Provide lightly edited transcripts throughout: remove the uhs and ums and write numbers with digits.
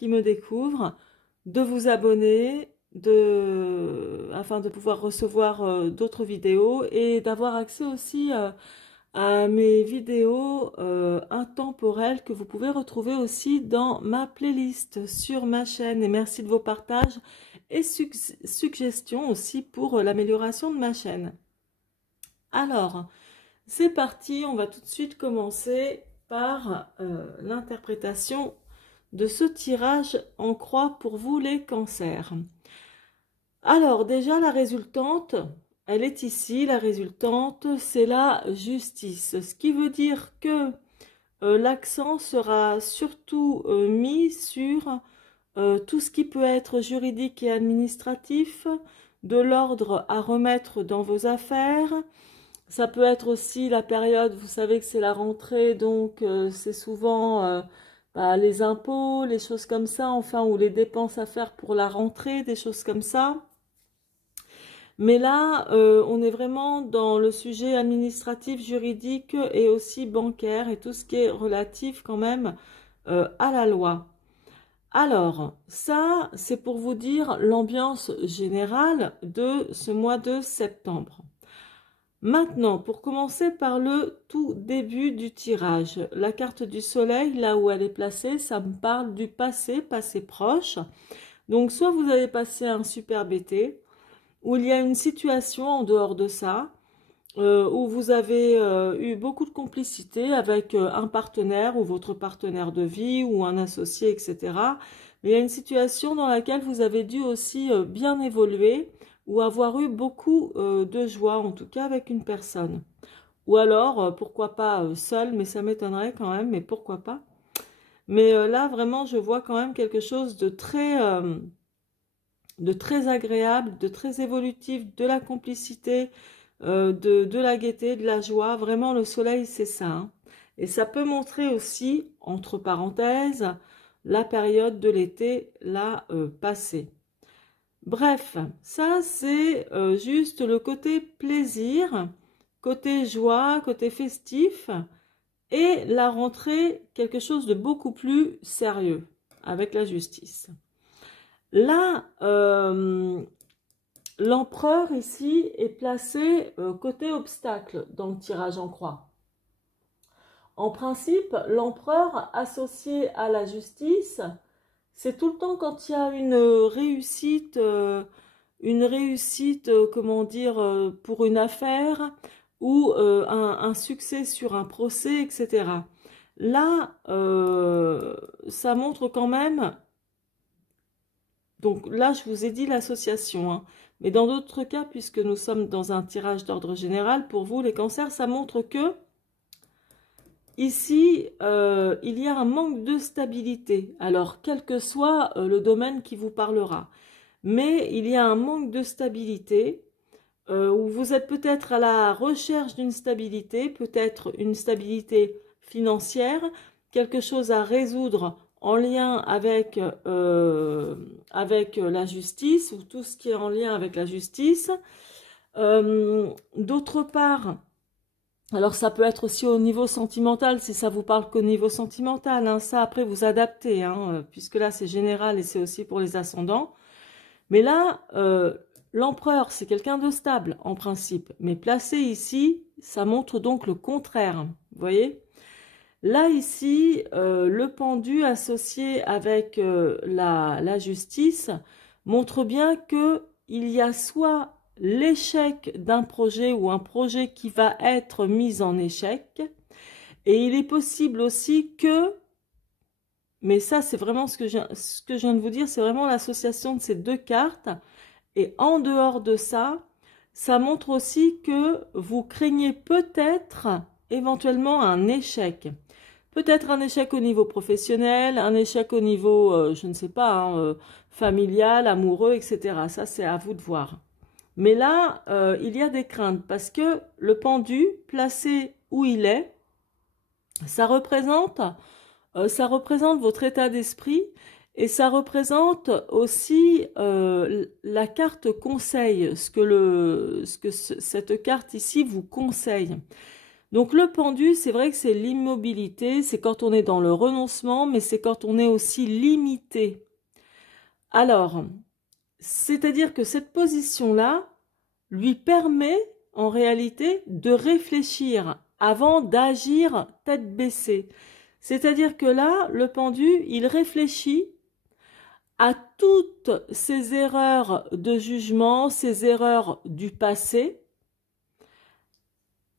qui me découvrent de vous abonner afin de pouvoir recevoir d'autres vidéos et d'avoir accès aussi à mes vidéos intemporelles que vous pouvez retrouver aussi dans ma playlist sur ma chaîne. Et merci de vos partages et suggestions aussi pour l'amélioration de ma chaîne. Alors, c'est parti, on va tout de suite commencer par l'interprétation de ce tirage en croix pour vous les cancers. Alors déjà la résultante, elle est ici, la résultante c'est la justice, ce qui veut dire que l'accent sera surtout mis sur tout ce qui peut être juridique et administratif, de l'ordre à remettre dans vos affaires. Ça peut être aussi la période, vous savez que c'est la rentrée, donc c'est souvent les impôts, les choses comme ça, enfin, ou les dépenses à faire pour la rentrée, des choses comme ça. Mais là, on est vraiment dans le sujet administratif, juridique et aussi bancaire et tout ce qui est relatif quand même à la loi. Alors, ça, c'est pour vous dire l'ambiance générale de ce mois de septembre. Maintenant, pour commencer par le tout début du tirage, la carte du soleil, là où elle est placée, ça me parle du passé, passé proche. Donc, soit vous avez passé un superbe été, où il y a une situation en dehors de ça, où vous avez eu beaucoup de complicité avec un partenaire ou votre partenaire de vie ou un associé, etc. Mais il y a une situation dans laquelle vous avez dû aussi bien évoluer ou avoir eu beaucoup de joie, en tout cas avec une personne. Ou alors, pourquoi pas seul, mais ça m'étonnerait quand même, mais pourquoi pas. Mais là, vraiment, je vois quand même quelque chose de très agréable, de très évolutif, de la complicité, de la gaieté, de la joie. Vraiment, le soleil, c'est ça. Hein. Et ça peut montrer aussi, entre parenthèses, la période de l'été, là, passée. Bref, ça, c'est juste le côté plaisir, côté joie, côté festif, et la rentrée, quelque chose de beaucoup plus sérieux, avec la justice. Là, l'empereur ici est placé côté obstacle dans le tirage en croix. En principe, l'empereur associé à la justice, c'est tout le temps quand il y a une réussite, comment dire, pour une affaire ou un succès sur un procès, etc. Là, ça montre quand même. Donc là, je vous ai dit l'association, hein. Mais dans d'autres cas, puisque nous sommes dans un tirage d'ordre général, pour vous, les cancers, ça montre que ici, il y a un manque de stabilité. Alors, quel que soit le domaine qui vous parlera. Mais il y a un manque de stabilité où vous êtes peut-être à la recherche d'une stabilité, peut-être une stabilité financière, quelque chose à résoudre en lien avec la justice ou tout ce qui est en lien avec la justice. D'autre part, alors ça peut être aussi au niveau sentimental, si ça vous parle qu'au niveau sentimental, hein, ça après vous adaptez, hein, puisque là c'est général et c'est aussi pour les ascendants. Mais là, l'empereur c'est quelqu'un de stable en principe, mais placé ici, ça montre donc le contraire, vous voyez ? Là, ici, le pendu associé avec la justice montre bien qu'il y a soit l'échec d'un projet ou un projet qui va être mis en échec, et il est possible aussi que, mais ça c'est vraiment ce que je viens de vous dire, c'est vraiment l'association de ces deux cartes, et en dehors de ça, ça montre aussi que vous craignez peut-être éventuellement un échec. Peut-être un échec au niveau professionnel, un échec au niveau, je ne sais pas, hein, familial, amoureux, etc. Ça, c'est à vous de voir. Mais là, il y a des craintes parce que le pendu, placé où il est, ça représente votre état d'esprit et ça représente aussi la carte conseil, ce que cette carte ici vous conseille. Donc le pendu, c'est vrai que c'est l'immobilité, c'est quand on est dans le renoncement, mais c'est quand on est aussi limité. Alors, c'est-à-dire que cette position-là lui permet en réalité de réfléchir avant d'agir tête baissée. C'est-à-dire que là, le pendu, il réfléchit à toutes ces erreurs de jugement, ces erreurs du passé,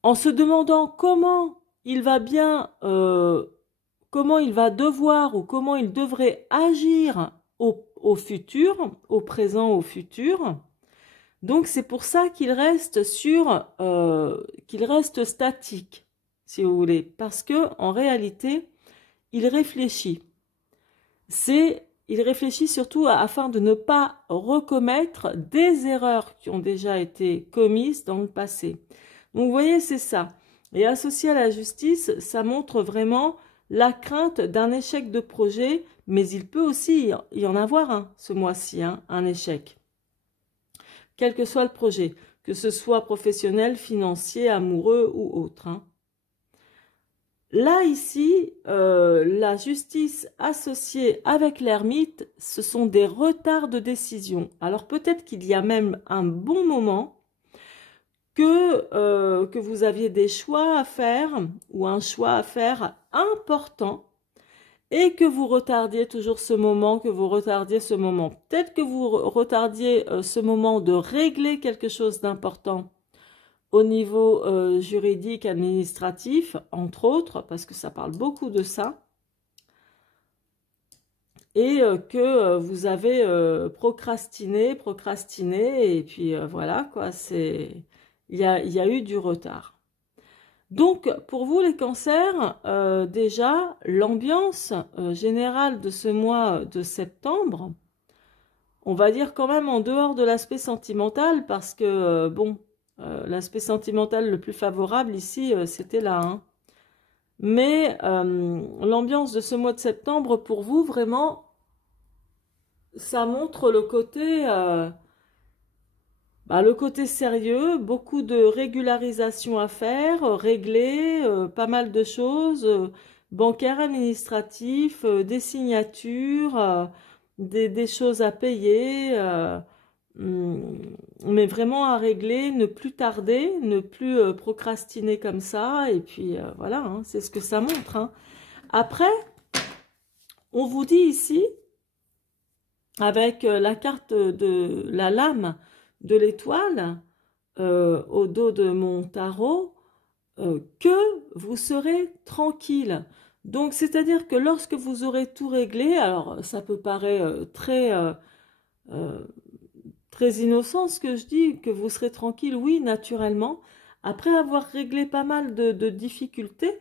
en se demandant comment il va devoir ou comment il devrait agir au futur, au présent, au futur. Donc c'est pour ça qu'il reste qu'il reste statique, si vous voulez, parce que en réalité, il réfléchit. Il réfléchit surtout afin de ne pas recommettre des erreurs qui ont déjà été commises dans le passé. Donc vous voyez, c'est ça. Et associé à la justice, ça montre vraiment la crainte d'un échec de projet, mais il peut aussi y en avoir un ce mois-ci, un échec. Quel que soit le projet, que ce soit professionnel, financier, amoureux ou autre. Là, ici, la justice associée avec l'ermite, ce sont des retards de décision. Alors peut-être qu'il y a même un bon moment que vous aviez des choix à faire ou un choix à faire important et que vous retardiez toujours ce moment, que vous retardiez ce moment. Peut-être que vous retardiez ce moment de régler quelque chose d'important au niveau juridique, administratif, entre autres, parce que ça parle beaucoup de ça, et que vous avez procrastiné, et puis voilà, quoi, il y a eu du retard. Donc, pour vous, les cancers, déjà, l'ambiance générale de ce mois de septembre, on va dire quand même en dehors de l'aspect sentimental, parce que, bon, l'aspect sentimental le plus favorable ici, c'était là. Mais l'ambiance de ce mois de septembre, pour vous, vraiment, ça montre le côté sérieux, beaucoup de régularisation à faire, régler, pas mal de choses, bancaires, administratifs, des signatures, des choses à payer, mais vraiment à régler, ne plus tarder, ne plus procrastiner comme ça, et puis voilà, c'est ce que ça montre. Après, on vous dit ici, avec la carte de la lame de l'étoile au dos de mon tarot, que vous serez tranquille. Donc, c'est-à-dire que lorsque vous aurez tout réglé, alors ça peut paraître très innocent ce que je dis, que vous serez tranquille, oui, naturellement. Après avoir réglé pas mal de difficultés,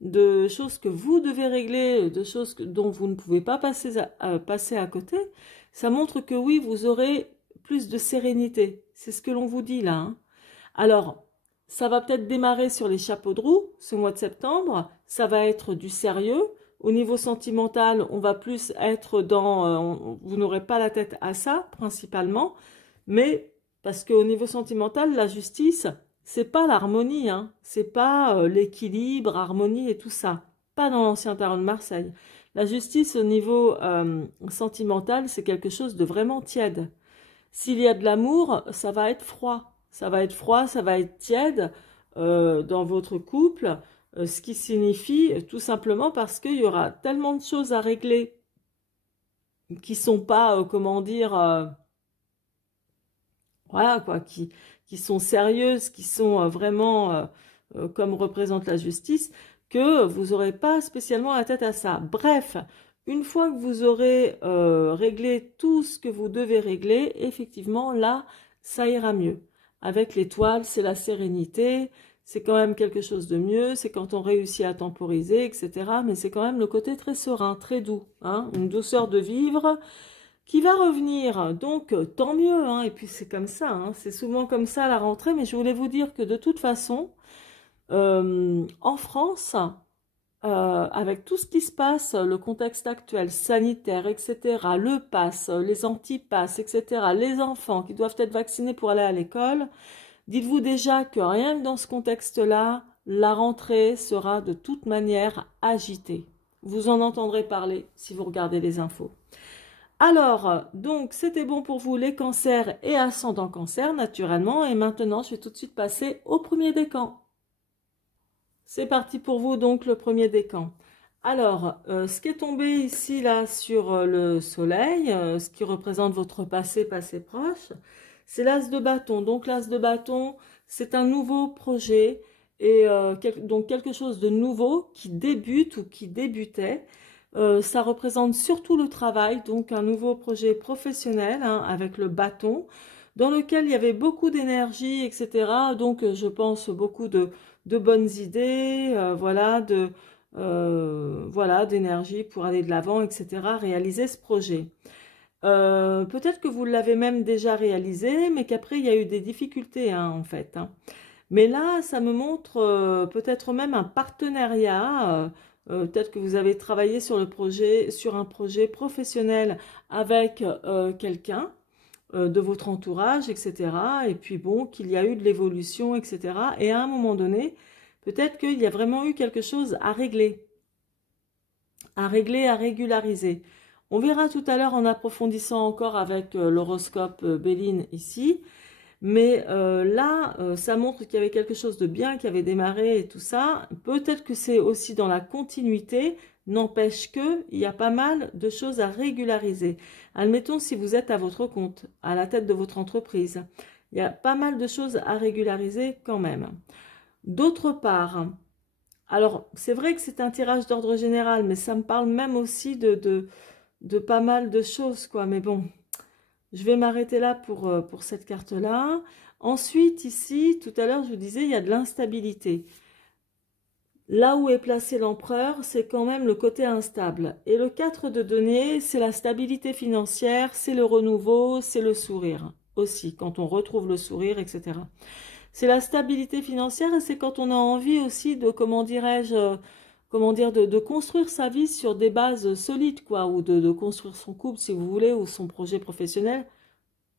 de choses que vous devez régler, de choses dont vous ne pouvez pas passer à côté, ça montre que oui, vous aurez plus de sérénité. C'est ce que l'on vous dit là. Alors, ça va peut-être démarrer sur les chapeaux de roue ce mois de septembre, ça va être du sérieux. Au niveau sentimental, on va plus être dans... vous n'aurez pas la tête à ça, principalement, mais parce qu'au niveau sentimental, la justice, c'est pas l'harmonie, c'est pas l'équilibre, harmonie et tout ça. Pas dans l'ancien tarot de Marseille. La justice au niveau sentimental, c'est quelque chose de vraiment tiède. S'il y a de l'amour, ça va être froid. Ça va être froid, ça va être tiède dans votre couple, ce qui signifie tout simplement parce qu'il y aura tellement de choses à régler qui sont pas, comment dire, voilà quoi, qui sont sérieuses, qui sont vraiment comme représente la justice, que vous n'aurez pas spécialement la tête à ça. Bref, une fois que vous aurez réglé tout ce que vous devez régler, effectivement, là, ça ira mieux. Avec l'étoile, c'est la sérénité, c'est quand même quelque chose de mieux, c'est quand on réussit à temporiser, etc. Mais c'est quand même le côté très serein, très doux, une douceur de vivre qui va revenir. Donc, tant mieux, et puis c'est comme ça, c'est souvent comme ça à la rentrée, mais je voulais vous dire que de toute façon, en France, avec tout ce qui se passe, le contexte actuel, sanitaire, etc., le pass, les antipasses, etc., les enfants qui doivent être vaccinés pour aller à l'école, dites-vous déjà que rien que dans ce contexte-là, la rentrée sera de toute manière agitée. Vous en entendrez parler si vous regardez les infos. Alors, donc, c'était bon pour vous les cancers et ascendant cancer, naturellement. Et maintenant, je vais tout de suite passer au premier décan. C'est parti pour vous, donc, le premier décan. Alors, ce qui est tombé ici, là, sur le soleil, ce qui représente votre passé proche, c'est l'as de bâton. Donc, l'as de bâton, c'est un nouveau projet et donc quelque chose de nouveau qui débute ou qui débutait. Ça représente surtout le travail, donc un nouveau projet professionnel hein, avec le bâton, dans lequel il y avait beaucoup d'énergie, etc. Donc, je pense beaucoup de bonnes idées, voilà, d'énergie pour aller de l'avant, etc., réaliser ce projet. Peut-être que vous l'avez même déjà réalisé, mais qu'après, il y a eu des difficultés, hein, en fait. Hein. Mais là, ça me montre peut-être même un partenariat. Peut-être que vous avez travaillé sur sur un projet professionnel avec quelqu'un de votre entourage, etc. Et puis bon, qu'il y a eu de l'évolution, etc. Et à un moment donné, peut-être qu'il y a vraiment eu quelque chose à régler, à régulariser. On verra tout à l'heure en approfondissant encore avec l'horoscope Béline ici. Mais là, ça montre qu'il y avait quelque chose de bien qui avait démarré et tout ça. Peut-être que c'est aussi dans la continuité, n'empêche qu'il y a pas mal de choses à régulariser. Admettons si vous êtes à votre compte, à la tête de votre entreprise. Il y a pas mal de choses à régulariser quand même. D'autre part, alors c'est vrai que c'est un tirage d'ordre général, mais ça me parle même aussi de pas mal de choses, quoi. Mais bon, je vais m'arrêter là pour cette carte-là. Ensuite, ici, tout à l'heure, je vous disais, il y a de l'instabilité. Là où est placé l'empereur, c'est quand même le côté instable. Et le 4 de denier, c'est la stabilité financière, c'est le renouveau, c'est le sourire aussi, quand on retrouve le sourire, etc. C'est la stabilité financière et c'est quand on a envie aussi de, comment dirais-je, de construire sa vie sur des bases solides, quoi, ou de construire son couple, si vous voulez, ou son projet professionnel,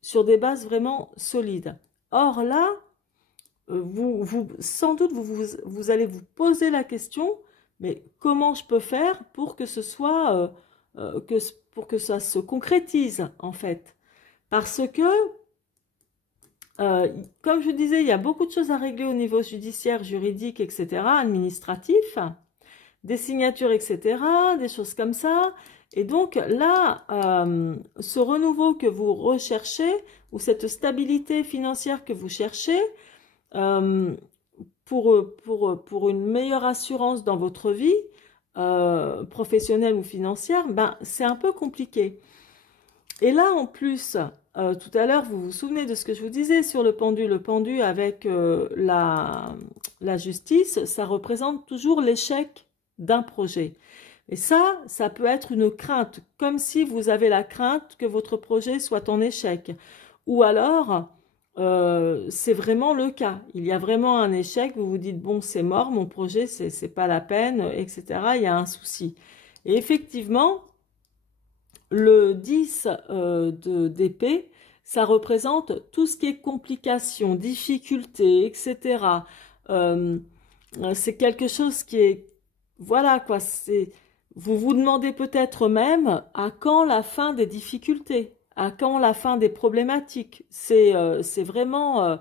sur des bases vraiment solides. Or là, sans doute, vous allez vous poser la question, mais comment je peux faire pour que ce soit, pour que ça se concrétise, en fait? Parce que, comme je disais, il y a beaucoup de choses à régler au niveau judiciaire, juridique, etc., administratif, des signatures, etc., des choses comme ça. Et donc là, ce renouveau que vous recherchez, ou cette stabilité financière que vous cherchez, pour une meilleure assurance dans votre vie, professionnelle ou financière, ben, c'est un peu compliqué. Et là, en plus, tout à l'heure, vous vous souvenez de ce que je vous disais sur le pendu avec la justice, ça représente toujours l'échec d'un projet. Et ça peut être une crainte, comme si vous avez la crainte que votre projet soit en échec. Ou alors, c'est vraiment le cas. Il y a vraiment un échec, vous vous dites, bon, c'est mort, mon projet, c'est pas la peine, etc. Il y a un souci. Et effectivement, le 10 d'épée, ça représente tout ce qui est complications, difficultés, etc. C'est quelque chose qui est... Voilà quoi, vous vous demandez peut-être même à quand la fin des difficultés, à quand la fin des problématiques. C'est vraiment,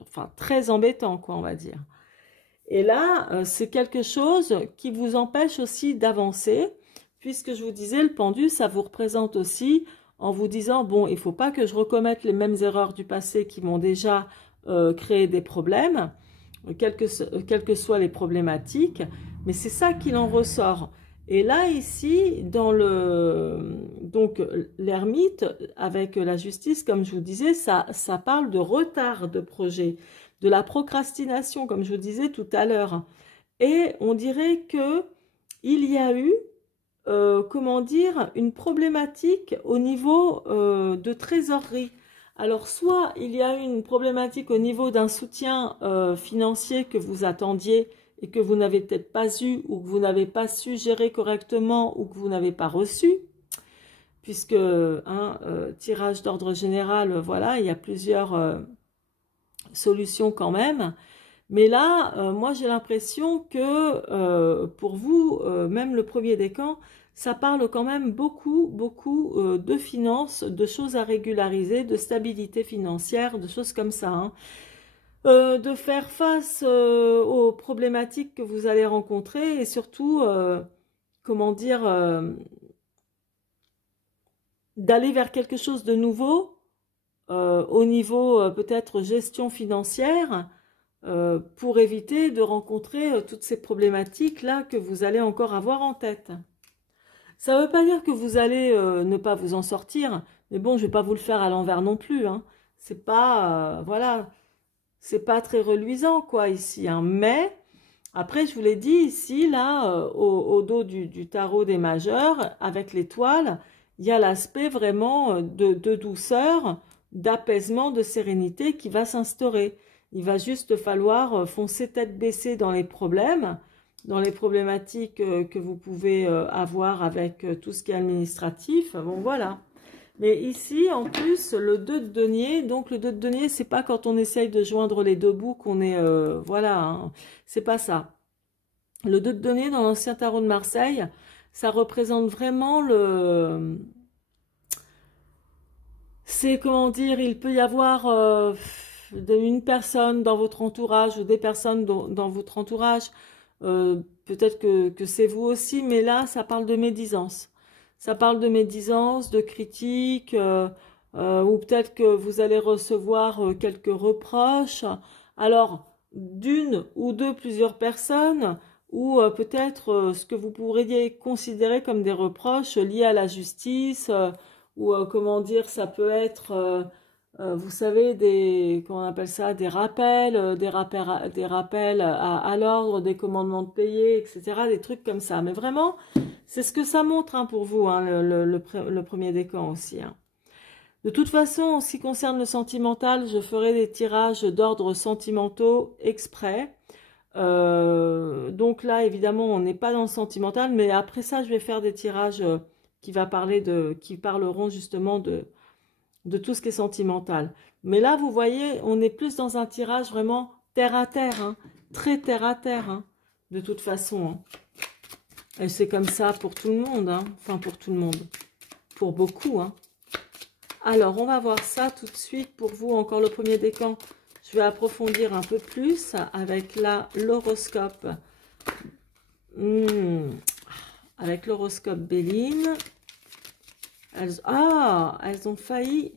enfin, très embêtant, quoi, on va dire. Et là, c'est quelque chose qui vous empêche aussi d'avancer, puisque je vous disais, le pendu, ça vous représente aussi en vous disant, bon, il ne faut pas que je recommette les mêmes erreurs du passé qui m'ont déjà créé des problèmes, quelles que soient les problématiques, mais c'est ça qu'il en ressort. Et là, ici, dans l'ermite, avec la justice, comme je vous disais, ça parle de retard de projet, de la procrastination, comme je vous disais tout à l'heure. Et on dirait que il y a eu, comment dire, une problématique au niveau de trésorerie. Alors, soit il y a eu une problématique au niveau d'un soutien financier que vous attendiez et que vous n'avez peut-être pas eu ou que vous n'avez pas su gérer correctement ou que vous n'avez pas reçu, puisque tirage d'ordre général, voilà, il y a plusieurs solutions quand même. Mais là, moi j'ai l'impression que pour vous, même le premier décan, ça parle quand même beaucoup, beaucoup de finances, de choses à régulariser, de stabilité financière, de choses comme ça, hein. De faire face aux problématiques que vous allez rencontrer et surtout, comment dire, d'aller vers quelque chose de nouveau au niveau peut-être gestion financière pour éviter de rencontrer toutes ces problématiques-là que vous allez encore avoir en tête. Ça ne veut pas dire que vous allez ne pas vous en sortir, mais bon, je ne vais pas vous le faire à l'envers non plus, hein. C'est pas, voilà, c'est pas très reluisant, quoi, ici, hein. Mais, après, je vous l'ai dit, ici, là, au dos du tarot des majeurs, avec l'étoile, il y a l'aspect vraiment de douceur, d'apaisement, de sérénité qui va s'instaurer. Il va juste falloir foncer tête baissée dans les problématiques que vous pouvez avoir avec tout ce qui est administratif. Bon, voilà. Mais ici, en plus, le 2 de denier, donc le 2 de denier, c'est pas quand on essaye de joindre les deux bouts qu'on est, voilà, hein, c'est pas ça. Le 2 de denier dans l'ancien tarot de Marseille, ça représente vraiment c'est, comment dire, il peut y avoir une personne dans votre entourage ou des personnes dans votre entourage, peut-être que c'est vous aussi, mais là, ça parle de médisance. Ça parle de médisance, de critique, ou peut-être que vous allez recevoir quelques reproches. Alors, d'une ou de plusieurs personnes, ou peut-être ce que vous pourriez considérer comme des reproches liés à la justice, ou comment dire, ça peut être, vous savez, comment on appelle ça, des rappels à l'ordre, des commandements de payer, etc., des trucs comme ça. Mais vraiment, c'est ce que ça montre hein, pour vous, hein, le premier décan aussi. Hein. De toute façon, en ce qui concerne le sentimental, je ferai des tirages d'ordre sentimentaux exprès. Donc là, évidemment, on n'est pas dans le sentimental, mais après ça, je vais faire des tirages qui parleront justement de tout ce qui est sentimental. Mais là, vous voyez, on est plus dans un tirage vraiment terre à terre, hein, très terre à terre, hein, de toute façon. Hein. Et c'est comme ça pour tout le monde, hein, enfin pour tout le monde, pour beaucoup. Hein. Alors, on va voir ça tout de suite pour vous, encore le premier décan. Je vais approfondir un peu plus avec l'horoscope. Avec l'horoscope Béline. Elles ont failli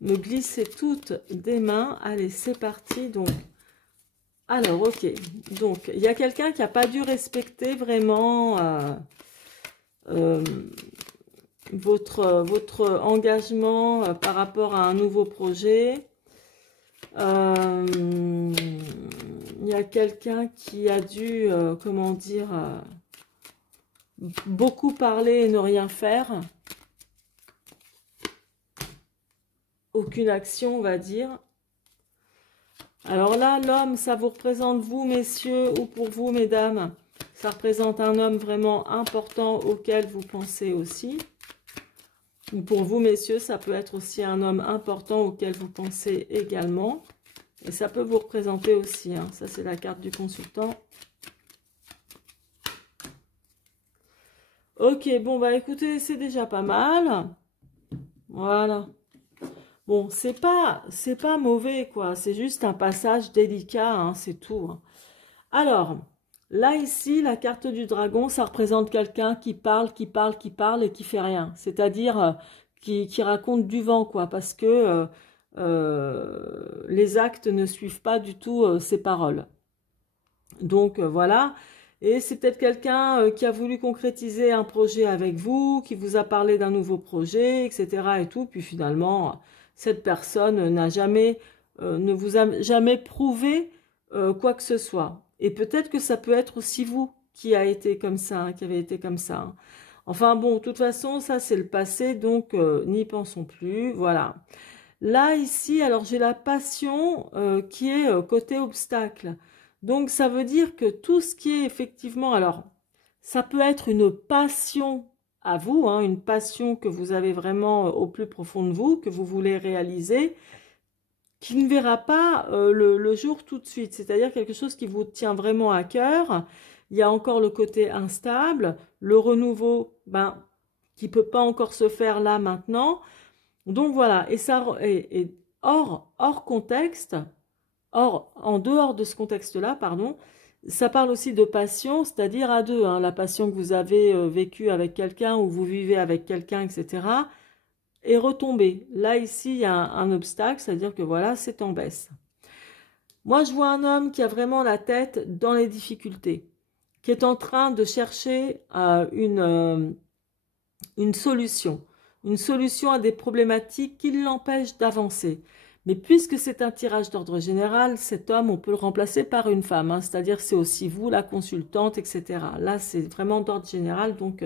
me glisser toutes des mains. Allez, c'est parti. Donc, alors, ok. Donc, il y a quelqu'un qui n'a pas dû respecter vraiment votre engagement par rapport à un nouveau projet. Il y a quelqu'un qui a dû, comment dire, beaucoup parler et ne rien faire. Aucune action, on va dire. Alors là, l'homme, ça vous représente vous, messieurs, ou pour vous, mesdames. Ça représente un homme vraiment important auquel vous pensez aussi. Ou pour vous, messieurs, ça peut être aussi un homme important auquel vous pensez également. Et ça peut vous représenter aussi. Hein. Ça, c'est la carte du consultant. Ok, bon, bah écoutez, c'est déjà pas mal. Voilà. Bon, c'est pas mauvais, quoi. C'est juste un passage délicat, hein, c'est tout. Hein. Alors, là, ici, la carte du dragon, ça représente quelqu'un qui parle et qui fait rien. C'est-à-dire qui raconte du vent, quoi, parce que les actes ne suivent pas du tout ses paroles. Donc, voilà. Et c'est peut-être quelqu'un qui a voulu concrétiser un projet avec vous, qui vous a parlé d'un nouveau projet, etc. et tout. Puis finalement, cette personne ne vous a jamais prouvé quoi que ce soit. Et peut-être que ça peut être aussi vous qui a été comme ça, hein, qui avez été comme ça. Hein. Enfin bon, de toute façon, ça c'est le passé, donc n'y pensons plus. Voilà. Là, ici, alors j'ai la passion qui est côté obstacle. Donc ça veut dire que tout ce qui est effectivement, alors ça peut être une passion à vous, hein, une passion que vous avez vraiment au plus profond de vous, que vous voulez réaliser, qui ne verra pas le jour tout de suite. C'est-à-dire quelque chose qui vous tient vraiment à cœur. Il y a encore le côté instable, le renouveau, ben, qui peut pas encore se faire là maintenant. Donc voilà, et ça, et hors contexte, en dehors de ce contexte-là, pardon, ça parle aussi de passion, c'est-à-dire à deux, hein, la passion que vous avez vécue avec quelqu'un ou vous vivez avec quelqu'un, etc., est retombée. Là, ici, il y a un obstacle, c'est-à-dire que voilà, c'est en baisse. Moi, je vois un homme qui a vraiment la tête dans les difficultés, qui est en train de chercher une solution. Une solution à des problématiques qui l'empêchent d'avancer. Mais puisque c'est un tirage d'ordre général, cet homme, on peut le remplacer par une femme, hein, c'est-à-dire c'est aussi vous, la consultante, etc. Là, c'est vraiment d'ordre général, donc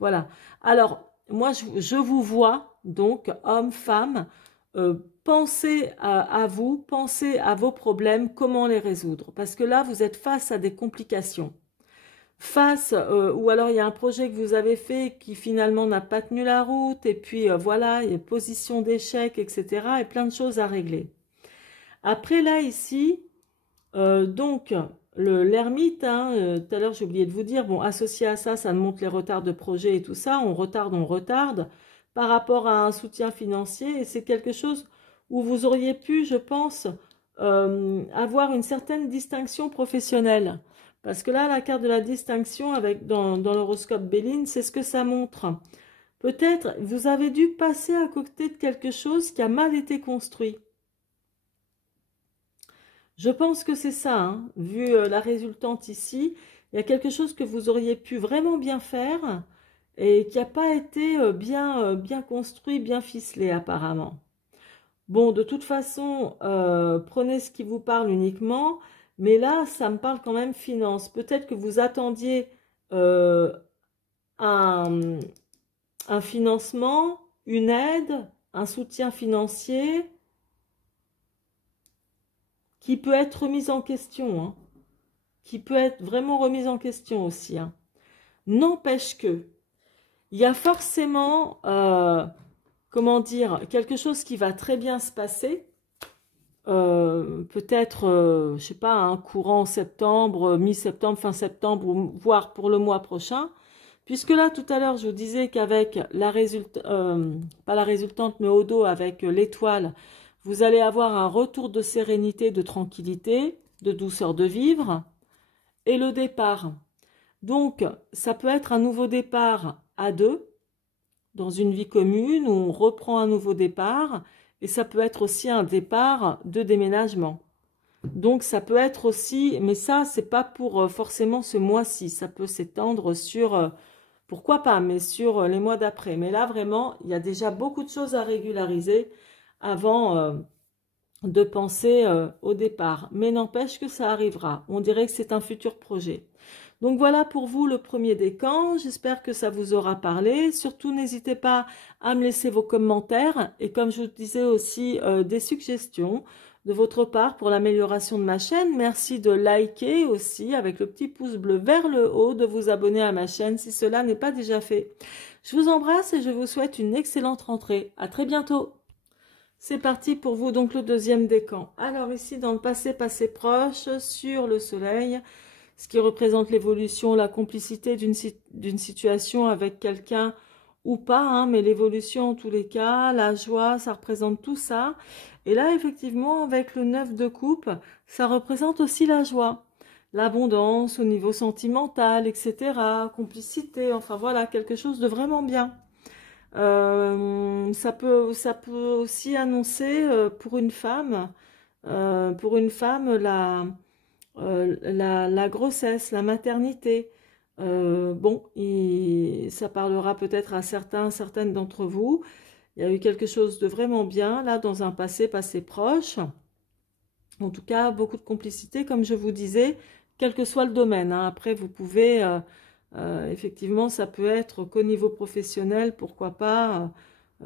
voilà. Alors, moi, je vous vois, donc, homme, femme, pensez à vous, pensez à vos problèmes, comment les résoudre. Parce que là, vous êtes face à des complications ou alors il y a un projet que vous avez fait qui finalement n'a pas tenu la route, et puis voilà, il y a position d'échec, etc. et plein de choses à régler. Après là, ici, donc, l'ermite, hein, tout à l'heure j'ai oublié de vous dire, bon, associé à ça, ça montre les retards de projet et tout ça, on retarde, par rapport à un soutien financier, et c'est quelque chose où vous auriez pu, je pense, avoir une certaine distinction professionnelle. Parce que là, la carte de la distinction dans l'horoscope Béline, c'est ce que ça montre. Peut-être vous avez dû passer à côté de quelque chose qui a mal été construit. Je pense que c'est ça, hein, vu la résultante ici. Il y a quelque chose que vous auriez pu vraiment bien faire et qui n'a pas été bien construit, bien ficelé apparemment. Bon, de toute façon, prenez ce qui vous parle uniquement, mais là, ça me parle quand même finance. Peut-être que vous attendiez euh, un, un financement, une aide, un soutien financier qui peut être remis en question, hein, qui peut être vraiment remis en question aussi, hein. N'empêche que, il y a forcément, comment dire, quelque chose qui va très bien se passer. Peut-être, je sais pas, un courant septembre, mi-septembre, fin septembre, voire pour le mois prochain. Puisque là, tout à l'heure, je vous disais qu'avec pas la résultante, mais au dos, avec l'étoile, vous allez avoir un retour de sérénité, de tranquillité, de douceur de vivre, et le départ. Donc, ça peut être un nouveau départ à deux, dans une vie commune, où on reprend un nouveau départ, et ça peut être aussi un départ de déménagement. Donc ça peut être aussi, mais ça c'est pas pour forcément ce mois-ci, ça peut s'étendre sur, pourquoi pas, mais sur les mois d'après. Mais là vraiment, il y a déjà beaucoup de choses à régulariser avant de penser au départ. Mais n'empêche que ça arrivera. On dirait que c'est un futur projet. Donc voilà pour vous le premier décan. J'espère que ça vous aura parlé. Surtout, n'hésitez pas à me laisser vos commentaires et comme je vous disais aussi des suggestions de votre part pour l'amélioration de ma chaîne. Merci de liker aussi avec le petit pouce bleu vers le haut, de vous abonner à ma chaîne si cela n'est pas déjà fait. Je vous embrasse et je vous souhaite une excellente rentrée. À très bientôt. C'est parti pour vous donc le deuxième décan. Alors ici dans le passé proche sur le soleil, ce qui représente l'évolution, la complicité d'une situation avec quelqu'un ou pas, hein, mais l'évolution en tous les cas, la joie, ça représente tout ça. Et là, effectivement, avec le 9 de coupe, ça représente aussi la joie, l'abondance au niveau sentimental, etc., complicité, enfin voilà, quelque chose de vraiment bien. Ça peut aussi annoncer pour une femme la grossesse, la maternité. Bon, ça parlera peut-être à certaines d'entre vous. Il y a eu quelque chose de vraiment bien là dans un passé proche. En tout cas, beaucoup de complicité, comme je vous disais, quel que soit le domaine, hein. Après, vous pouvez, effectivement, ça peut être qu'au niveau professionnel, pourquoi pas,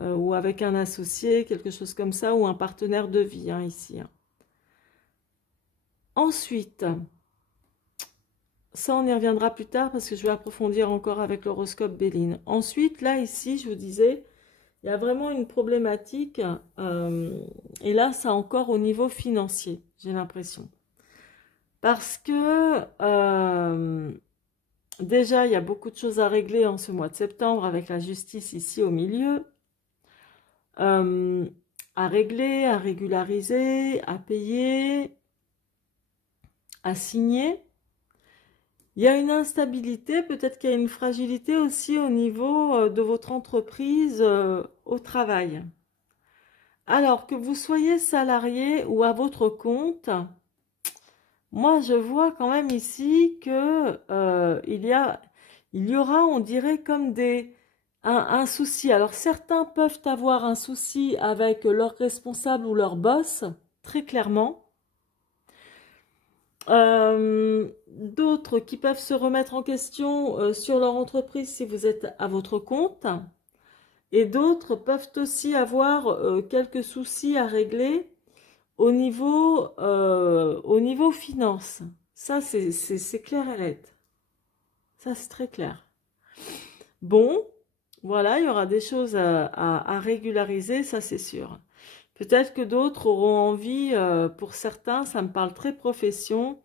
ou avec un associé, quelque chose comme ça, ou un partenaire de vie, hein, ici, hein. Ensuite, ça, on y reviendra plus tard parce que je vais approfondir encore avec l'horoscope Béline. Ensuite, là, ici, je vous disais, il y a vraiment une problématique. Et là, c'est encore au niveau financier, j'ai l'impression. Parce que déjà, il y a beaucoup de choses à régler en ce mois de septembre avec la justice ici au milieu. Euh, à régler, à régulariser, à payer, à signer. Il y a une instabilité, peut-être qu'il y a une fragilité aussi au niveau de votre entreprise au travail. Alors que vous soyez salarié ou à votre compte, moi je vois quand même ici que il y aura, on dirait, comme un souci. Alors certains peuvent avoir un souci avec leur responsable ou leur boss, très clairement. D'autres qui peuvent se remettre en question sur leur entreprise si vous êtes à votre compte. Et d'autres peuvent aussi avoir quelques soucis à régler au niveau finance. Ça, c'est clair et net. Ça, c'est très clair. Bon, voilà, il y aura des choses à régulariser, ça c'est sûr. Peut-être que d'autres auront envie, pour certains, ça me parle très profession,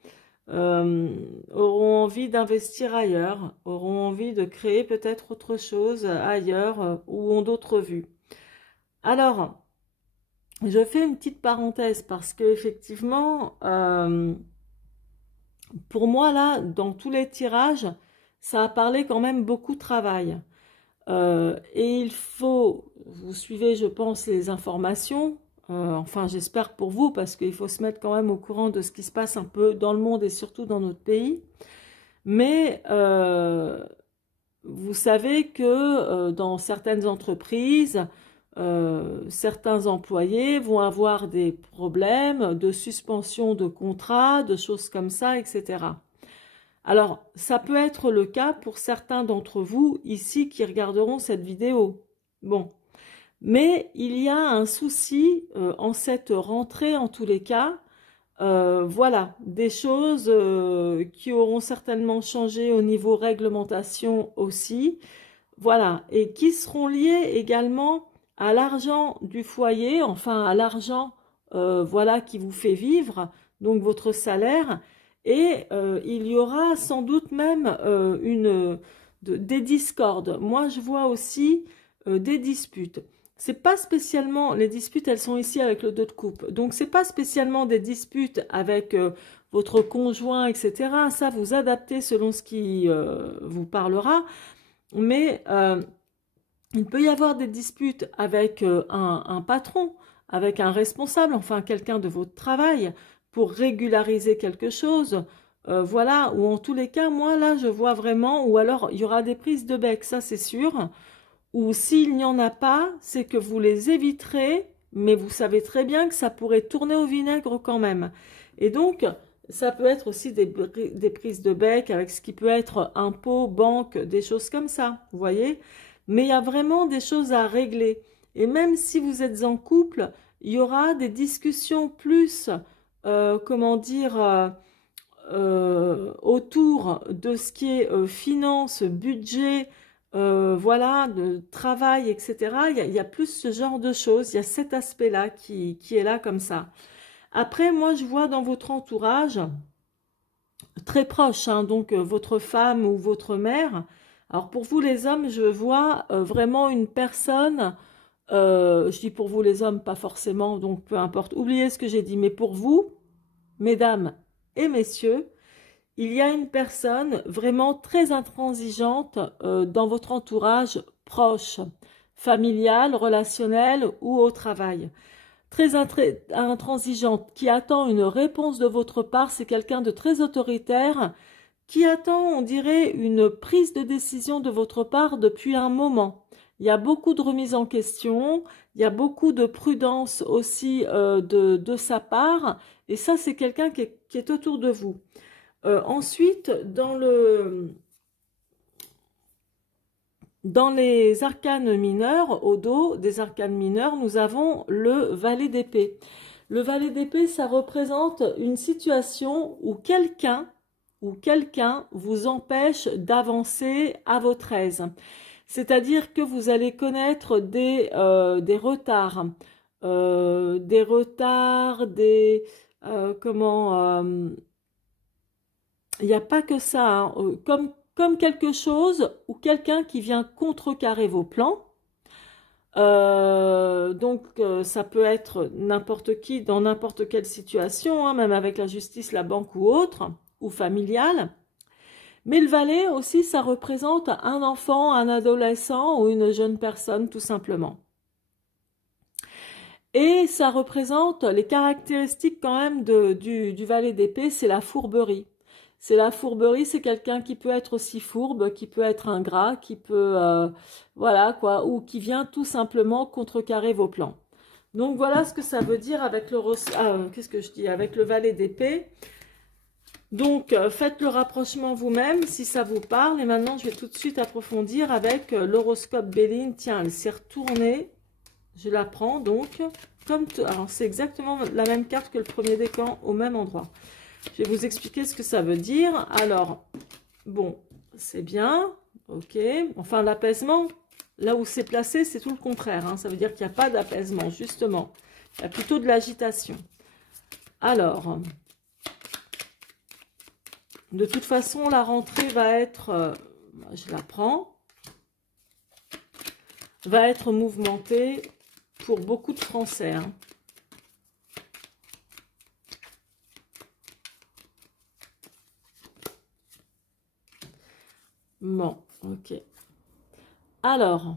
auront envie d'investir ailleurs, auront envie de créer peut-être autre chose ailleurs ou ont d'autres vues. Alors, je fais une petite parenthèse parce que effectivement, pour moi là, dans tous les tirages, ça a parlé quand même beaucoup de travail. Et il faut, vous suivez, je pense, les informations. Enfin, j'espère pour vous, parce qu'il faut se mettre quand même au courant de ce qui se passe un peu dans le monde et surtout dans notre pays. Mais vous savez que dans certaines entreprises, certains employés vont avoir des problèmes de suspension de contrat, de choses comme ça, etc. Alors, ça peut être le cas pour certains d'entre vous ici qui regarderont cette vidéo. Bon. Mais il y a un souci en cette rentrée en tous les cas. Voilà, des choses qui auront certainement changé au niveau réglementation aussi. Voilà, et qui seront liées également à l'argent du foyer, enfin à l'argent voilà, qui vous fait vivre, donc votre salaire. Et il y aura sans doute même des discordes. Moi, je vois aussi des disputes. C'est pas spécialement, les disputes, elles sont ici avec le 2 de coupe. Donc, c'est pas spécialement des disputes avec votre conjoint, etc. Ça, vous adaptez selon ce qui vous parlera. Mais il peut y avoir des disputes avec un patron, avec un responsable, enfin quelqu'un de votre travail, pour régulariser quelque chose. Voilà, ou en tous les cas, moi là, je vois vraiment, ou alors il y aura des prises de bec, ça c'est sûr. Ou s'il n'y en a pas, c'est que vous les éviterez, mais vous savez très bien que ça pourrait tourner au vinaigre quand même. Et donc, ça peut être aussi des prises de bec avec ce qui peut être impôts, banque, des choses comme ça, vous voyez. Mais il y a vraiment des choses à régler. Et même si vous êtes en couple, il y aura des discussions plus, comment dire, autour de ce qui est finance, budget, voilà, de travail, etc. Il y a plus ce genre de choses, il y a cet aspect-là qui est là comme ça. Après, moi, je vois dans votre entourage, très proche, hein, donc votre femme ou votre mère. Alors pour vous les hommes, je vois vraiment une personne, je dis pour vous les hommes, pas forcément, donc peu importe, oubliez ce que j'ai dit, mais pour vous, mesdames et messieurs, il y a une personne vraiment très intransigeante dans votre entourage proche, familial, relationnel ou au travail. Très intransigeante, qui attend une réponse de votre part, c'est quelqu'un de très autoritaire, qui attend, on dirait, une prise de décision de votre part depuis un moment. Il y a beaucoup de remise en question, il y a beaucoup de prudence aussi de sa part, et ça, c'est quelqu'un qui est autour de vous. Ensuite, dans les arcanes mineurs, au dos des arcanes mineurs, nous avons le valet d'épée. Le valet d'épée, ça représente une situation où quelqu'un vous empêche d'avancer à votre aise. C'est-à-dire que vous allez connaître des retards, des retards, comment, il n'y a pas que ça, hein, comme quelque chose ou quelqu'un qui vient contrecarrer vos plans. Ça peut être n'importe qui dans n'importe quelle situation, hein, même avec la justice, la banque ou autre, ou familiale. Mais le valet aussi, ça représente un enfant, un adolescent ou une jeune personne, tout simplement. Et ça représente les caractéristiques quand même du valet d'épée, c'est la fourberie. C'est la fourberie, c'est quelqu'un qui peut être aussi fourbe, qui peut être ingrat, qui peut, voilà quoi, ou qui vient tout simplement contrecarrer vos plans. Donc voilà ce que ça veut dire avec qu'est-ce que je dis, avec le valet d'épée. Donc faites le rapprochement vous-même si ça vous parle. Et maintenant je vais tout de suite approfondir avec l'horoscope Béline. Tiens, elle s'est retournée. Je la prends donc comme alors c'est exactement la même carte que le premier décan au même endroit. Je vais vous expliquer ce que ça veut dire. Alors, bon, c'est bien, ok. Enfin, l'apaisement, là où c'est placé, c'est tout le contraire, hein. Ça veut dire qu'il n'y a pas d'apaisement, justement. Il y a plutôt de l'agitation. Alors, de toute façon, la rentrée va être, je la prends, va être mouvementée pour beaucoup de Français, hein. Bon, ok. Alors,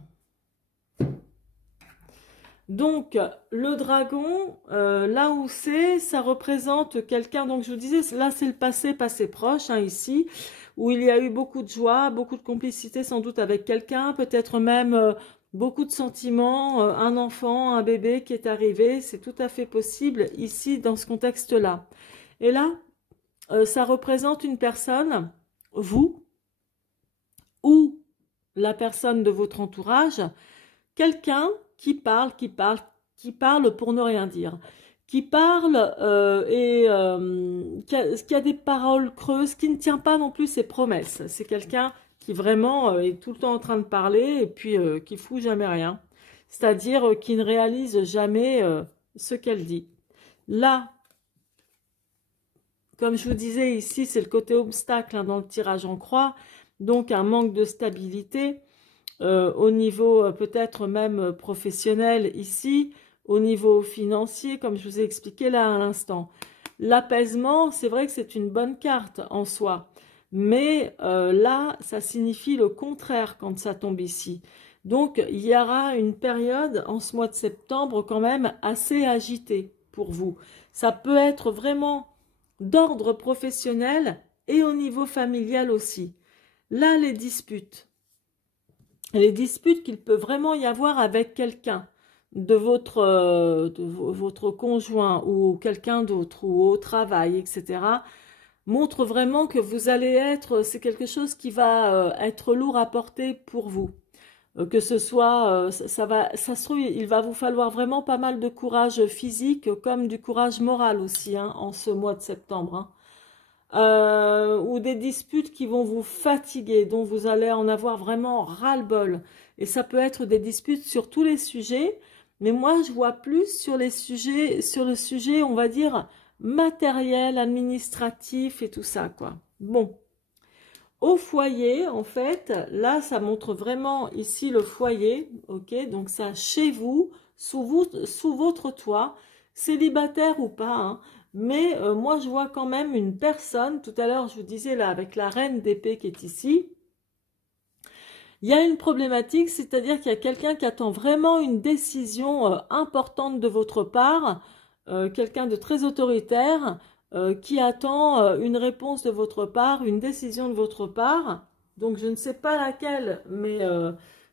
donc, le dragon, là où c'est, ça représente quelqu'un, donc je vous disais, là c'est le passé proche, hein, ici, où il y a eu beaucoup de joie, beaucoup de complicité sans doute avec quelqu'un, peut-être même beaucoup de sentiments, un enfant, un bébé qui est arrivé, c'est tout à fait possible ici dans ce contexte-là. Et là, ça représente une personne, vous, ou la personne de votre entourage, quelqu'un qui parle pour ne rien dire, qui parle qui a des paroles creuses, qui ne tient pas non plus ses promesses. C'est quelqu'un qui vraiment est tout le temps en train de parler et puis qui fout jamais rien. C'est-à-dire qui ne réalise jamais ce qu'elle dit. Là, comme je vous disais ici, c'est le côté obstacle, hein, dans le tirage en croix. Donc un manque de stabilité au niveau peut-être même professionnel ici, au niveau financier, comme je vous ai expliqué là à l'instant. L'apaisement, c'est vrai que c'est une bonne carte en soi, mais là, ça signifie le contraire quand ça tombe ici. Donc, il y aura une période en ce mois de septembre quand même assez agitée pour vous. Ça peut être vraiment d'ordre professionnel et au niveau familial aussi. Là, les disputes qu'il peut vraiment y avoir avec quelqu'un de votre conjoint ou quelqu'un d'autre ou au travail, etc., montrent vraiment que vous allez être, c'est quelque chose qui va être lourd à porter pour vous. Que ce soit, ça se trouve, il va vous falloir vraiment pas mal de courage physique comme du courage moral aussi, hein, en ce mois de septembre, hein. Ou des disputes qui vont vous fatiguer, dont vous allez en avoir vraiment ras-le-bol. Et ça peut être des disputes sur tous les sujets, mais moi je vois plus sur les sujets, sur le sujet, on va dire, matériel, administratif et tout ça, quoi. Bon. Au foyer, en fait, là, ça montre vraiment ici le foyer, ok? Donc ça, chez vous, sous votre toit, célibataire ou pas, hein. Mais moi, je vois quand même une personne, tout à l'heure, je vous disais là, avec la reine d'épée qui est ici, il y a une problématique, c'est-à-dire qu'il y a quelqu'un qui attend vraiment une décision importante de votre part, quelqu'un de très autoritaire, qui attend une réponse de votre part, une décision de votre part. Donc, je ne sais pas laquelle, mais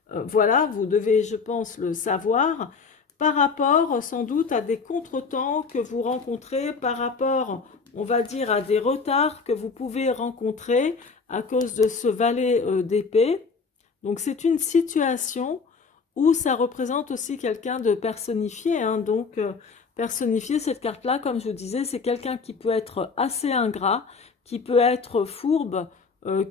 voilà, vous devez, je pense, le savoir par rapport sans doute à des contretemps que vous rencontrez, par rapport, on va dire, à des retards que vous pouvez rencontrer à cause de ce valet d'épée. Donc c'est une situation où ça représente aussi quelqu'un de personnifié, hein. Donc personnifié, cette carte-là, comme je vous disais, c'est quelqu'un qui peut être assez ingrat, qui peut être fourbe,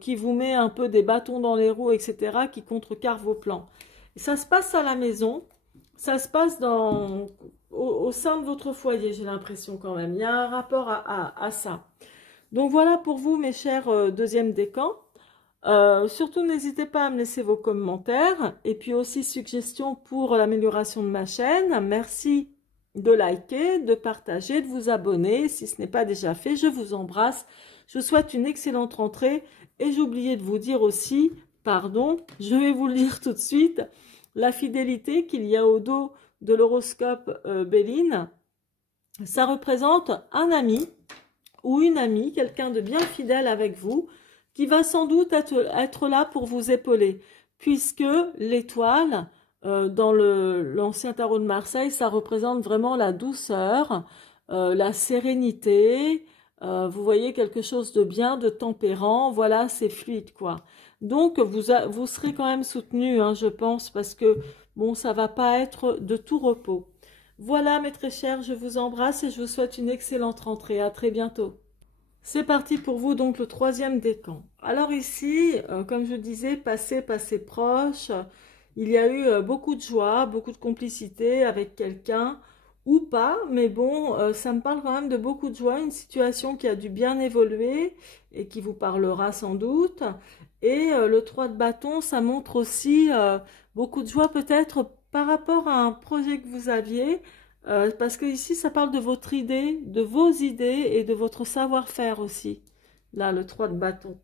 qui vous met un peu des bâtons dans les roues, etc., qui contrecarre vos plans. Et ça se passe à la maison, ça se passe au sein de votre foyer, j'ai l'impression quand même. Il y a un rapport à ça. Donc voilà pour vous, mes chers deuxième décan. Surtout, n'hésitez pas à me laisser vos commentaires et puis aussi suggestions pour l'amélioration de ma chaîne. Merci de liker, de partager, de vous abonner. Si ce n'est pas déjà fait, je vous embrasse. Je vous souhaite une excellente rentrée et j'ai oublié de vous dire aussi, pardon, je vais vous le dire tout de suite, la fidélité qu'il y a au dos de l'horoscope Béline. Ça représente un ami ou une amie, quelqu'un de bien fidèle avec vous, qui va sans doute être là pour vous épauler, puisque l'étoile, dans l'ancien tarot de Marseille, ça représente vraiment la douceur, la sérénité, vous voyez quelque chose de bien, de tempérant, voilà, c'est fluide, quoi. Donc, vous serez quand même soutenu, hein, je pense, parce que, bon, ça va pas être de tout repos. Voilà, mes très chers, je vous embrasse et je vous souhaite une excellente rentrée. À très bientôt. C'est parti pour vous, donc le troisième décan. Alors ici, comme je disais, passé proche, il y a eu beaucoup de joie, beaucoup de complicité avec quelqu'un, ou pas, mais bon, ça me parle quand même de beaucoup de joie, une situation qui a dû bien évoluer et qui vous parlera sans doute. Et le 3 de bâton, ça montre aussi beaucoup de joie peut-être par rapport à un projet que vous aviez, parce que ici, ça parle de votre idée, de vos idées et de votre savoir-faire aussi. Là, le 3 de bâton.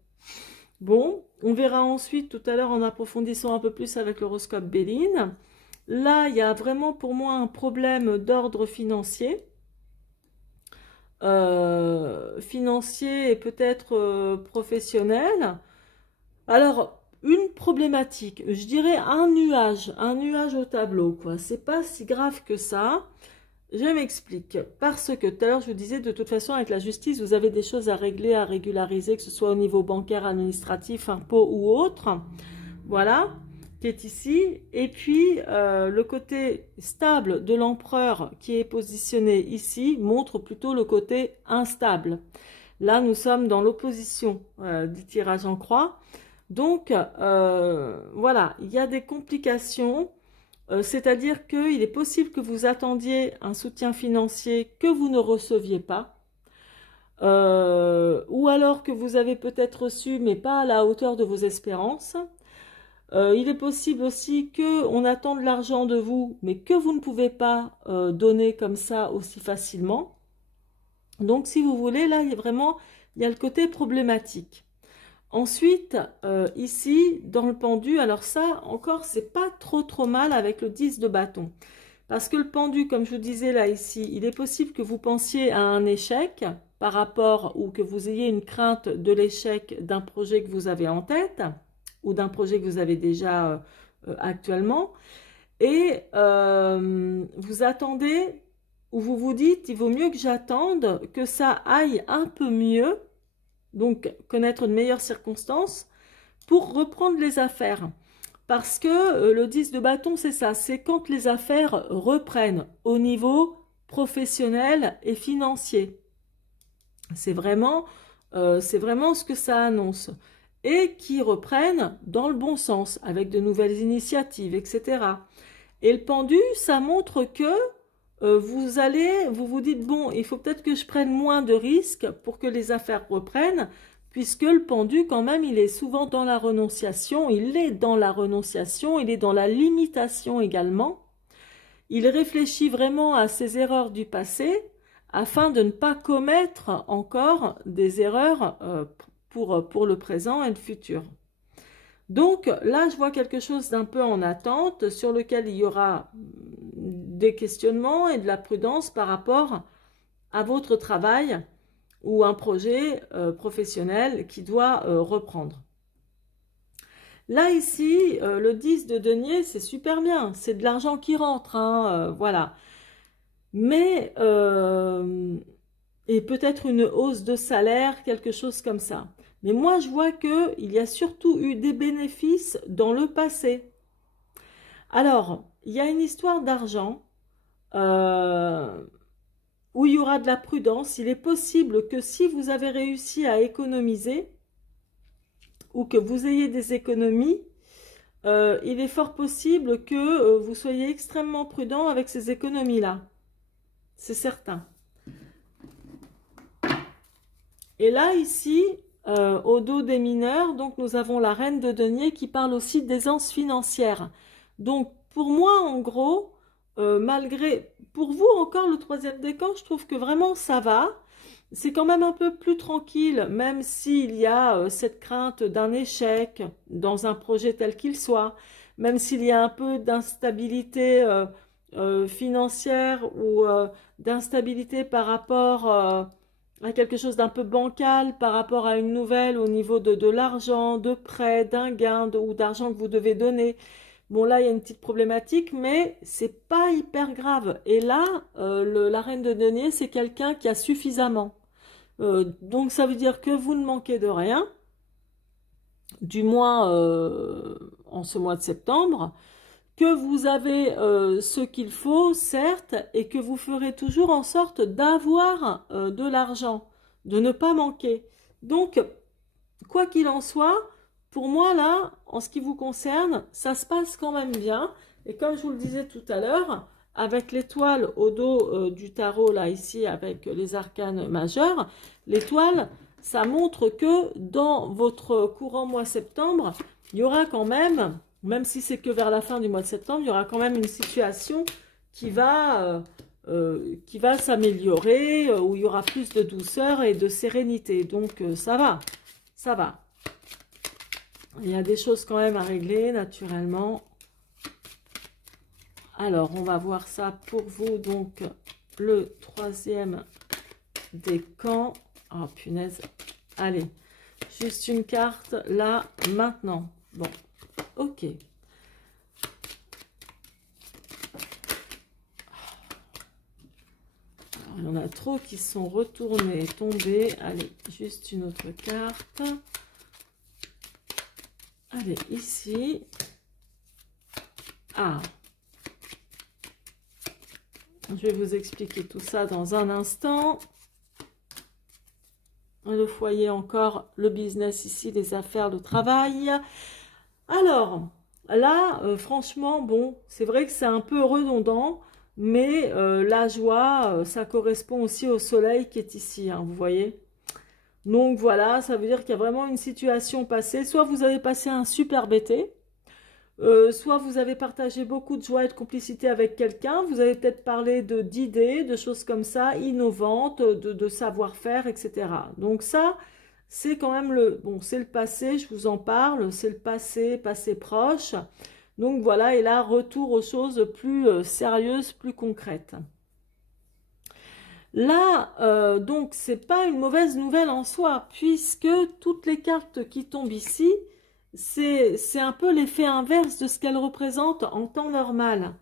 Bon, on verra ensuite tout à l'heure en approfondissant un peu plus avec l'horoscope Béline. Là, il y a vraiment pour moi un problème d'ordre financier. Financier et peut-être professionnel. Alors, une problématique, je dirais un nuage au tableau, quoi. C'est pas si grave que ça. Je m'explique. Parce que tout à l'heure, je vous disais, de toute façon, avec la justice, vous avez des choses à régler, à régulariser, que ce soit au niveau bancaire, administratif, impôt ou autre. Voilà, qui est ici. Et puis, le côté stable de l'empereur qui est positionné ici montre plutôt le côté instable. Là, nous sommes dans l'opposition du tirage en croix. Donc, voilà, il y a des complications. C'est-à-dire qu'il est possible que vous attendiez un soutien financier que vous ne receviez pas, ou alors que vous avez peut-être reçu mais pas à la hauteur de vos espérances. Il est possible aussi qu'on attend de l'argent de vous mais que vous ne pouvez pas donner comme ça aussi facilement. Donc si vous voulez, là il y a le côté problématique. Ensuite, ici, dans le pendu, alors ça, encore, c'est pas trop mal avec le 10 de bâton. Parce que le pendu, comme je vous disais là, ici, il est possible que vous pensiez à un échec par rapport, ou que vous ayez une crainte de l'échec d'un projet que vous avez en tête, ou d'un projet que vous avez déjà actuellement. Et vous attendez, ou vous vous dites, il vaut mieux que j'attende, que ça aille un peu mieux, donc connaître de meilleures circonstances pour reprendre les affaires. Parce que le 10 de bâton, c'est ça, c'est quand les affaires reprennent au niveau professionnel et financier. C'est vraiment ce que ça annonce. Et qui reprennent dans le bon sens, avec de nouvelles initiatives, etc. Et le pendu, ça montre que vous vous dites, bon, il faut peut-être que je prenne moins de risques pour que les affaires reprennent, puisque le pendu, quand même, il est souvent dans la renonciation, il est dans la renonciation, il est dans la limitation également. Il réfléchit vraiment à ses erreurs du passé, afin de ne pas commettre encore des erreurs pour le présent et le futur. Donc là, je vois quelque chose d'un peu en attente, sur lequel il y aura des questionnements et de la prudence par rapport à votre travail ou un projet professionnel qui doit reprendre. Là, ici, le 10 de denier, c'est super bien, c'est de l'argent qui rentre, hein, voilà. Mais, et peut-être une hausse de salaire, quelque chose comme ça. Mais moi, je vois qu'il y a surtout eu des bénéfices dans le passé. Alors, il y a une histoire d'argent où il y aura de la prudence. Il est possible que si vous avez réussi à économiser, ou que vous ayez des économies, il est fort possible que vous soyez extrêmement prudent avec ces économies-là. C'est certain. Et là, ici, au dos des mineurs, donc nous avons la reine de denier qui parle aussi d'aisance financière. Donc, pour moi, en gros, pour vous, encore le troisième décan, je trouve que vraiment ça va. C'est quand même un peu plus tranquille, même s'il y a cette crainte d'un échec dans un projet tel qu'il soit, même s'il y a un peu d'instabilité financière ou d'instabilité par rapport à quelque chose d'un peu bancal, par rapport à une nouvelle au niveau de l'argent, de prêt, d'un gain ou d'argent que vous devez donner. Bon, là, il y a une petite problématique, mais c'est pas hyper grave. Et là, la reine de denier, c'est quelqu'un qui a suffisamment. Donc, ça veut dire que vous ne manquez de rien, du moins en ce mois de septembre, que vous avez ce qu'il faut, certes, et que vous ferez toujours en sorte d'avoir de l'argent, de ne pas manquer. Donc, quoi qu'il en soit, pour moi, là, en ce qui vous concerne, ça se passe quand même bien. Et comme je vous le disais tout à l'heure, avec l'étoile au dos du tarot, là, ici, avec les arcanes majeurs, l'étoile, ça montre que dans votre courant mois septembre, il y aura quand même si c'est que vers la fin du mois de septembre, il y aura quand même une situation qui va s'améliorer, où il y aura plus de douceur et de sérénité. Donc, ça va, ça va. Il y a des choses quand même à régler, naturellement. Alors, on va voir ça pour vous. Donc, le troisième décan. Oh, punaise. Allez, juste une carte, là, maintenant. Bon, ok. Alors, il y en a trop qui sont retournés, tombés. Allez, juste une autre carte. Allez, ici. Ah. Je vais vous expliquer tout ça dans un instant. Le foyer encore, le business ici, les affaires, le travail. Alors, là, franchement, bon, c'est vrai que c'est un peu redondant, mais la joie, ça correspond aussi au soleil qui est ici, hein, vous voyez. Donc voilà, ça veut dire qu'il y a vraiment une situation passée. Soit vous avez passé un superbe été, soit vous avez partagé beaucoup de joie et de complicité avec quelqu'un. Vous avez peut-être parlé d'idées, de choses comme ça, innovantes, de savoir-faire, etc. Donc ça, c'est quand même c'est le passé, je vous en parle, c'est le passé proche. Donc voilà, et là, retour aux choses plus sérieuses, plus concrètes. Là, donc, c'est pas une mauvaise nouvelle en soi, puisque toutes les cartes qui tombent ici, c'est un peu l'effet inverse de ce qu'elles représentent en temps normal.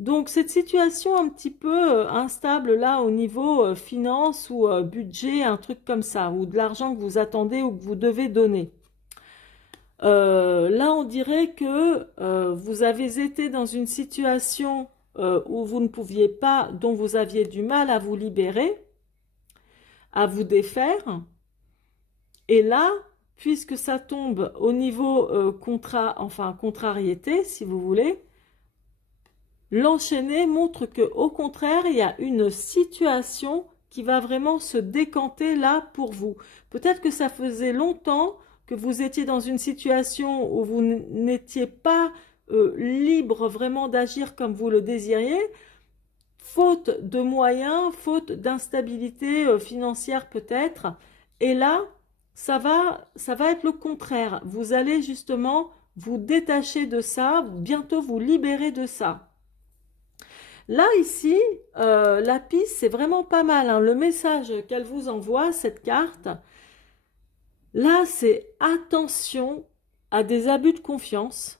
Donc, cette situation un petit peu instable, là, au niveau finance ou budget, un truc comme ça, ou de l'argent que vous attendez ou que vous devez donner. Là, on dirait que vous avez été dans une situation où vous ne pouviez pas, dont vous aviez du mal à vous libérer, à vous défaire. Et là, puisque ça tombe au niveau contrariété, si vous voulez, l'enchaîner montre que, au contraire, il y a une situation qui va vraiment se décanter là pour vous. Peut-être que ça faisait longtemps que vous étiez dans une situation où vous n'étiez pas libre vraiment d'agir comme vous le désiriez, faute de moyens, faute d'instabilité financière peut-être. Et là, ça va être le contraire. Vous allez justement vous détacher de ça, bientôt vous libérer de ça. Là, ici, la piste, c'est vraiment pas mal, hein. Le message qu'elle vous envoie, cette carte, là, c'est attention à des abus de confiance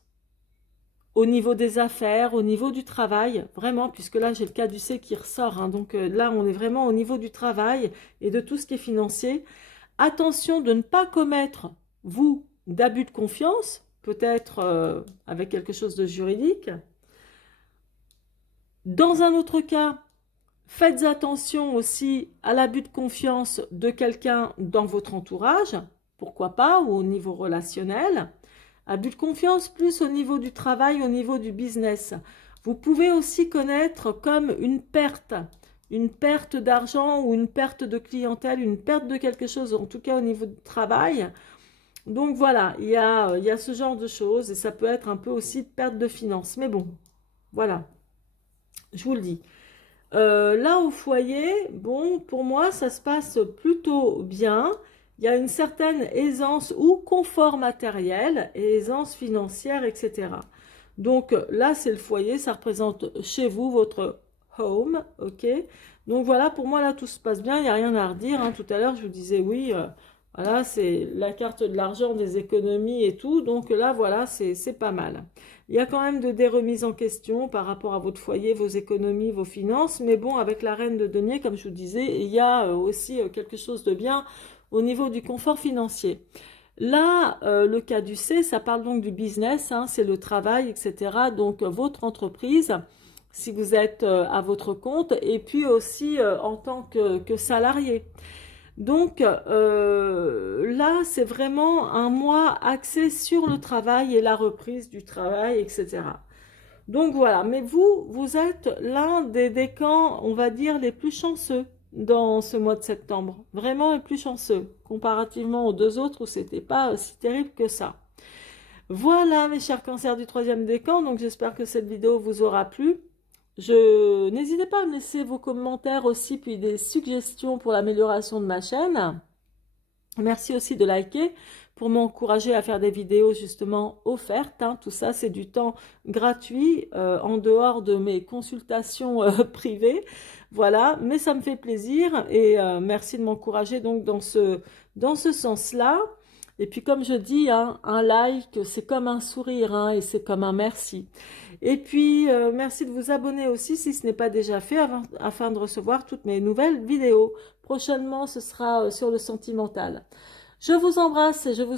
au niveau des affaires, au niveau du travail, vraiment, puisque là, j'ai le cas du C qui ressort, hein. Donc là, on est vraiment au niveau du travail et de tout ce qui est financier. Attention de ne pas commettre, vous, d'abus de confiance, peut-être avec quelque chose de juridique. Dans un autre cas, faites attention aussi à l'abus de confiance de quelqu'un dans votre entourage, pourquoi pas, ou au niveau relationnel. Abus de confiance plus au niveau du travail, au niveau du business. Vous pouvez aussi connaître comme une perte d'argent ou une perte de clientèle, une perte de quelque chose, en tout cas au niveau du travail. Donc voilà, il y a ce genre de choses et ça peut être un peu aussi de perte de finances. Mais bon, voilà, je vous le dis. Là au foyer, bon, pour moi, ça se passe plutôt bien. Il y a une certaine aisance ou confort matériel et aisance financière, etc. Donc là, c'est le foyer, ça représente chez vous, votre home, ok? Donc voilà, pour moi, là, tout se passe bien, il n'y a rien à redire, hein. Tout à l'heure, je vous disais, oui, voilà, c'est la carte de l'argent, des économies et tout. Donc là, voilà, c'est pas mal. Il y a quand même des remises en question par rapport à votre foyer, vos économies, vos finances. Mais bon, avec la reine de denier, comme je vous disais, il y a aussi quelque chose de bien au niveau du confort financier. Là, le cas du C, ça parle donc du business, hein, c'est le travail, etc. Donc, votre entreprise, si vous êtes à votre compte, et puis aussi en tant que salarié. Donc, là, c'est vraiment un mois axé sur le travail et la reprise du travail, etc. Donc, voilà. Mais vous êtes l'un des décans, on va dire, les plus chanceux dans ce mois de septembre. Vraiment les plus chanceux, comparativement aux deux autres où c'était pas si terrible que ça. Voilà, mes chers cancers du troisième décan. Donc, j'espère que cette vidéo vous aura plu. N'hésitez pas à me laisser vos commentaires aussi, puis des suggestions pour l'amélioration de ma chaîne. Merci aussi de liker pour m'encourager à faire des vidéos justement offertes, hein. Tout ça, c'est du temps gratuit en dehors de mes consultations privées. Voilà, mais ça me fait plaisir et merci de m'encourager donc dans ce sens-là. Et puis comme je dis, hein, un like, c'est comme un sourire, hein, et c'est comme un merci. Et puis, merci de vous abonner aussi si ce n'est pas déjà fait afin de recevoir toutes mes nouvelles vidéos. Prochainement, ce sera sur le sentimental. Je vous embrasse et je vous